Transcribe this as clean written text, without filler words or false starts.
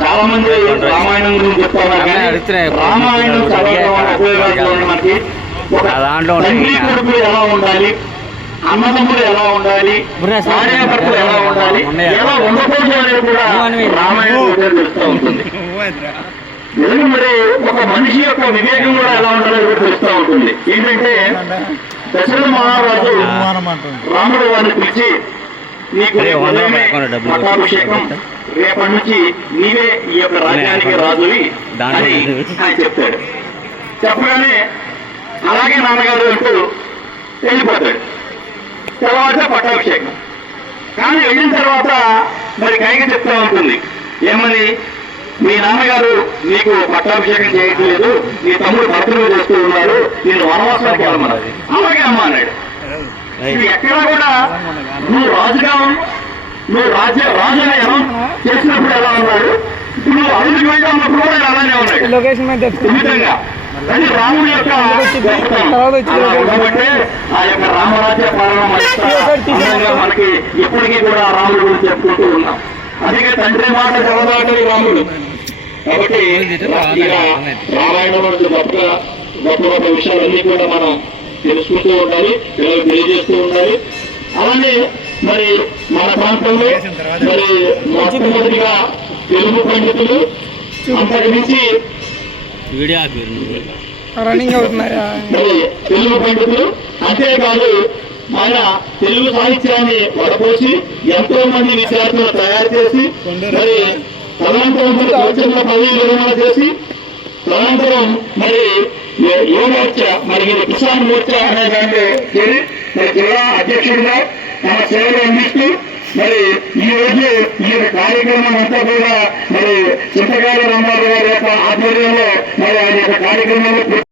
చాలా మంది రామాయణం గురించి చెప్తారు కానీ రామాయణం చదవడం వల్ల ఉపయోగాలు మనకి తండ్రి కొడుకులు ఎలా ఉండాలి, అన్నదమ్ములు ఎలా ఉండాలి, భార్యాభర్తలు ఎలా ఉండాలి, ఎలా ఉండకూడదు అనేది కూడా రామాయణం తెలుస్తూ ఉంటుంది. మరి ఒక మనిషి యొక్క వివేకం కూడా ఎలా ఉండాలో కూడా తెలుస్తూ ఉంటుంది. ఏంటంటే దశరథ మహారాజు రాముడు వారిని పిలిచి, నీకు పట్టాభిషేకం, రేపటి నుంచి నీవే ఈ యొక్క రాజ్యానికి రాజువి అని ఆయన చెప్తాడు. చెప్పగానే అలాగే నాన్నగారు అంటూ వెళ్ళిపోతాడు. తర్వాత పట్టాభిషేకం. కానీ వెళ్ళిన తర్వాత మరి కైకి చెప్తా ఉంటుంది, ఏమని, మీ నాన్నగారు నీకు పట్టాభిషేకం చేయట్లేదు, నీ తమ్ముడు భర్తలు చేస్తూ ఉన్నారు, నేను వనవాసానికి వెళ్ళమన్నారు. అలాగే అమ్మ అన్నాడు. ఇది ఎక్కడా కూడా నువ్వు రాజుగా నువ్వు రాజుగా ఎలా చేసినప్పుడు ఎలా ఉన్నాడు, ఇప్పుడు నువ్వు అభివృద్ధి వెళ్ళినప్పుడు కూడా అలానే ఉన్నాడు ఖచ్చితంగా. కానీ రాముడి యొక్క కాబట్టి ఆ యొక్క రామరాజ్య పాలన మనకి ఎప్పటికీ కూడా రాముడి గురించి చెప్పుకుంటూ ఉన్నాం. అందుకే తండ్రి మాట చదవదాటని రాముడు. కాబట్టి రామాయణం గొప్ప గొప్ప విషయాలన్నీ కూడా మనం తెలుసుకుంటూ ఉండాలి, పిల్లలకు తెలియజేస్తూ ఉండాలి. అలానే మరి మన ప్రాంతంలో మరి మొట్టమొదటిగా తెలుగు పండితులు, అంతకు మించి రన్నింగ్ అవుతున్నాయా మరి తెలుగు పండితులు, అంతేకాదు మన తెలుగు సాహిత్యాన్ని వడపోసి ఎంతో మంది విద్యార్థులు తయారు చేసి మరి తదనంతరం పదవి విరమణ చేసి తదనంతరం మరి యువ మోర్చా మరి కిసాన్ మోర్చా అనే దాంట్లో చేరి మరి జిల్లా అధ్యక్షుడిగా తన సేవలు అందిస్తూ మరి ఈ రోజు ఈ కార్యక్రమం అంతా కూడా మరి చింతకాయల రామారావు గారి యొక్క ఆధ్వర్యంలో మరి ఆయన యొక్క కార్యక్రమంలో